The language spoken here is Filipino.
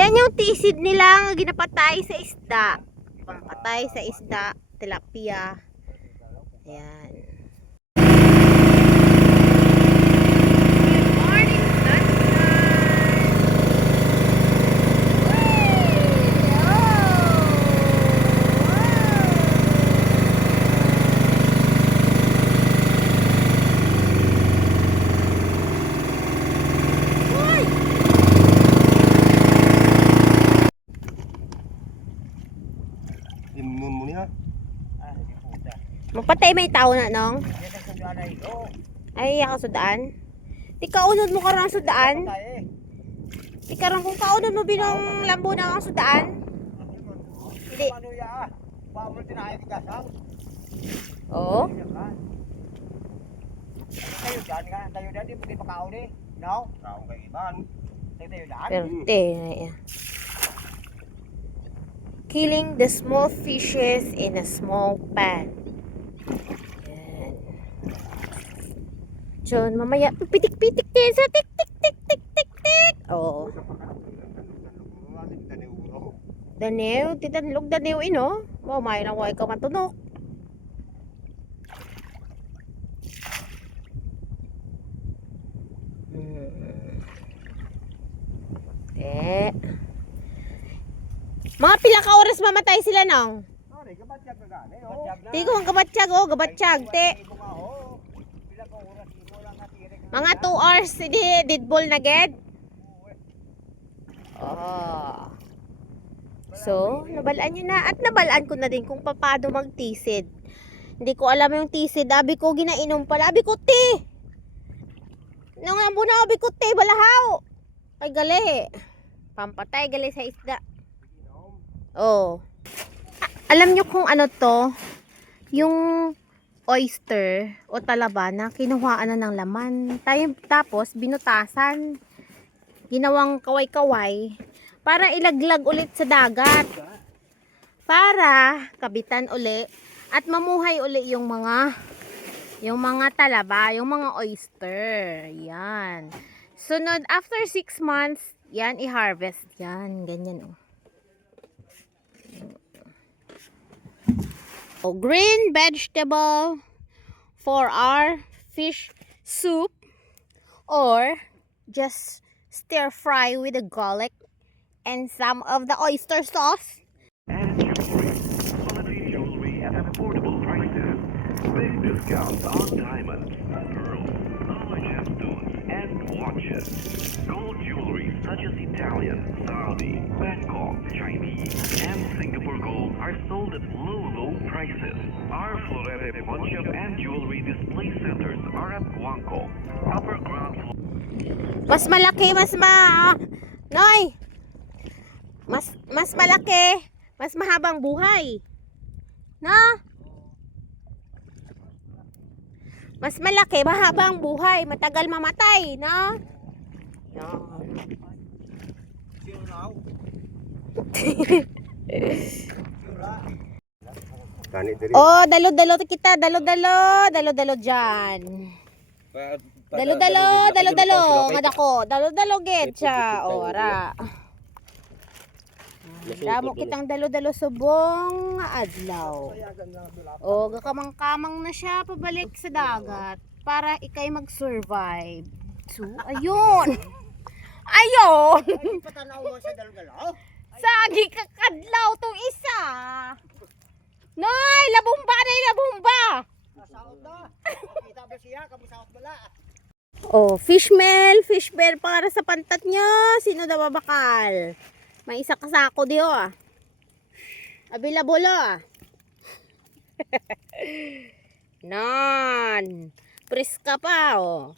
Yan yung tisid nila ginapatay sa isda. Pampatay sa isda, tilapia. Ayan. Imun mo niya. Magpatay may tao na, nong? Ay, yakasudaan. Di kaunod mo karang sudaan. Di karang kung kaunod mo binong lambo na ang sudaan. Hindi. Oo. Tayo dyan nga, tayo dyan, di mo di pakaon eh. No? Kaong kay iban. Tayo dyan. Perte. Killing the small fishes in a small pan. Yan. Diyon, mamaya, pitik-pitik din sa tik-tik-tik-tik-tik. Oo. Daniel, titanlog Daniel ino. Wow, may lang wala ka matunok. Mga pila ka oras mamatay sila nang? Di ko ang gabatsyag, oh, gabatsyag, te. Mga 2 hours, hindi, dead ball na ged. Oh. So, nabalaan nyo na. At nabalaan ko na din kung paano magtisid. Hindi ko alam yung tisid. Abi ko ginainom pala. Abi ko, te. Nung ambuna, abi ko, te, balahaw. Ay, gali. Pampatay, gali sa isda. Oh. Alam nyo kung ano to? Yung oyster o talaba na kinuhaan na ng laman. Tapos, binutasan. Ginawang kaway-kaway para ilaglag ulit sa dagat. Para kabitan uli at mamuhay uli yung mga talaba, yung mga oyster. Yan. Sunod, after 6 months, yan, i-harvest. Yan, ganyan, oh. Oh, green vegetable for our fish soup or just stir fry with the garlic and some of the oyster sauce. And jewelry. Quality jewelry at affordable prices. Big discounts on diamonds, pearls, gemstones, and watches. Gold jewelry such as Italian, Saudi, Bangkok, Chinese, and Singapore gold are sold at low prices. Our Florete pawn shop and jewelry display centers are at Guangco, upper ground floor. Mas malaki, Noy! Mas malaki, mas mahabang buhay. No? Mas malaki, mahabang buhay, matagal mamatay, no? Oh, dalo-dalo kita, dalo-dalo dyan. Dalo-dalo, nga dako. Dalo-dalo gid siya. Ora. Damo kitang dalo-dalo subong adlaw. O gakamang-kamang na siya pabalik sa dagat para ikay mag-survive. So, ayun. Ayun. Patanaw mo sa dalo-dalo? Sagi kakadlaw tong isa. Noy, labumba na labumba. Nasaot na. Kita ba siya? Kamusaot bala. Oh, fish meal para sa pantat niya. Sino daw babakal? May isa kasako diyo ah. Available ah. Nan. Preska pa oh.